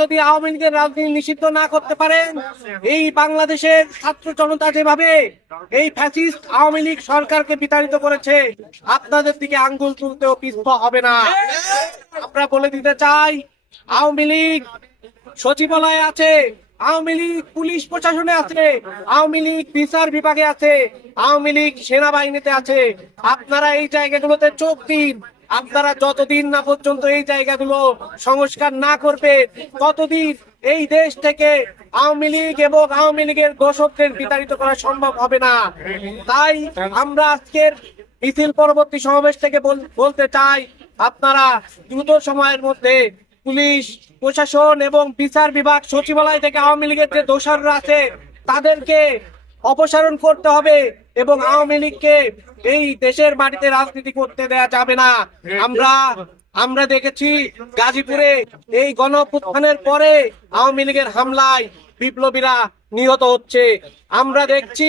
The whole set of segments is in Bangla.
যদি আওয়ামী লীগের রাজনীতি নিষিদ্ধ না করতে পারেন, এই বাংলাদেশের ছাত্র জনতা যেভাবে এই ফ্যাসিস্ট আওয়ামী লীগ সরকারকে বিতাড়িত করেছে, আপনাদের দিকে আঙ্গুল তুলতেও পিছপা হবে না। আমরা বলে দিতে চাই, আওয়ামী লীগ সচিবালয়ে আছে, আওয়ামী লীগ পুলিশ প্রশাসনে আছে, আওয়ামী লীগ বিচার বিভাগে আছে, আওয়ামী লীগ সেনাবাহিনীতে আছে। আপনারা এই জায়গাগুলোতে চোখ দিন। আপনারা যতদিন না পর্যন্ত এই জায়গাগুলো সংস্কার না করবে, ততদিন এই দেশ থেকে আওয়ামী লীগ এবং আওয়ামী লীগের দোষকদের বিতাড়িত করা সম্ভব হবে না। তাই আমরা আজকের মিছিল পরবর্তী সমাবেশ থেকে বলতে চাই, আপনারা দ্রুত সময়ের মধ্যে পুলিশ প্রশাসন এবং বিচার বিভাগ সচিবালয় থেকে আওয়ামী লীগের যে দোষররা আছে তাদেরকে অপসারণ করতে হবে এবং আওয়ামী লীগকে এই দেশের মাটিতে রাজনীতি করতে দেয়া যাবে না। আমরা দেখেছি গাজীপুরে এই গণঅভ্যুত্থানের পরে আওয়ামী লীগের হামলায় বিপ্লবীরা নিহত হচ্ছে। আমরা দেখছি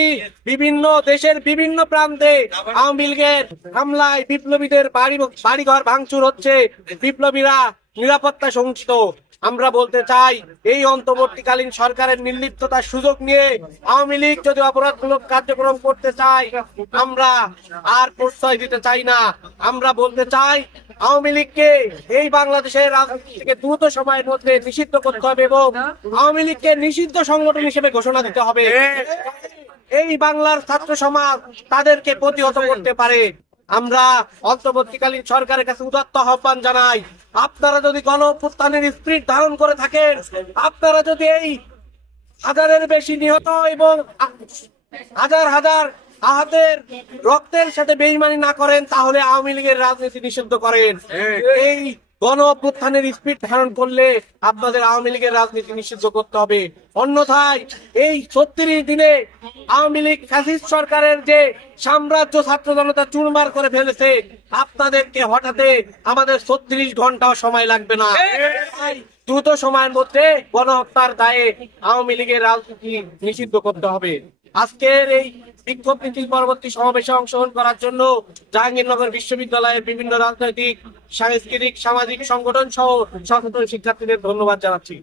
বিভিন্ন দেশের বিভিন্ন প্রান্তে আওয়ামী লীগের হামলায় বিপ্লবীদের বাড়িঘর ভাঙচুর হচ্ছে, বিপ্লবীরা নিরাপত্তা সঞ্চিত। আমরা বলতে চাই, এই অন্তর্বর্তীকালীন সরকারের নির্লিপ্ততার সুযোগ নিয়ে আওয়ামী লীগ যদি অপরাধমূলক কার্যক্রম করতে চায়, আমরা আর প্রশ্রয় দিতে চাই না। আমরা বলতে চাই, আওয়ামী লীগকে এই বাংলাদেশের রাজনীতি থেকে দ্রুত সময়ের মধ্যে নিষিদ্ধ করতে হবে এবং আওয়ামী লীগকে নিষিদ্ধ সংগঠন হিসেবে ঘোষণা দিতে হবে। এই বাংলার ছাত্র সমাজ তাদেরকে প্রতিহত করতে পারে। আমরা অন্তর্বর্তীকালীন সরকারের কাছে উদাত্ত আহ্বান জানাই, আপনারা যদি গণঅভ্যুত্থানের স্পিরিট ধারণ করে থাকেন, আপনারা যদি এই হাজারের বেশি নিহত এবং হাজার হাজার আহতের রক্তের সাথে বেইমানি না করেন, তাহলে আওয়ামী লীগের রাজনীতি নিষিদ্ধ করেন। এই গণঅভ্যুত্থানের স্পিরিট ধারণ করলে আপনাদের আওয়ামী লীগের রাজনীতি নিষিদ্ধ করতে হবে। অন্যথায় এই 36 দিনে আওয়ামী লীগ ফ্যাসিস্ট সরকারের যে সাম্রাজ্য ছাত্র জনতা চুরমার করে ফেলেছে, আপনাদেরকে হঠাতে আমাদের 36 ঘন্টাও সময় লাগবে না। দ্রুত সময়ের মধ্যে গণহত্যার দায়ে আওয়ামী লীগের রাজনীতি নিষিদ্ধ করতে হবে। আজকের এই বিক্ষোভ মিছিল পরবর্তী সমাবেশে অংশগ্রহণ করার জন্য জাহাঙ্গীরনগর বিশ্ববিদ্যালয়ের বিভিন্ন রাজনৈতিক, সাংস্কৃতিক, সামাজিক সংগঠন সহ সচেতন শিক্ষার্থীদের ধন্যবাদ জানাচ্ছি।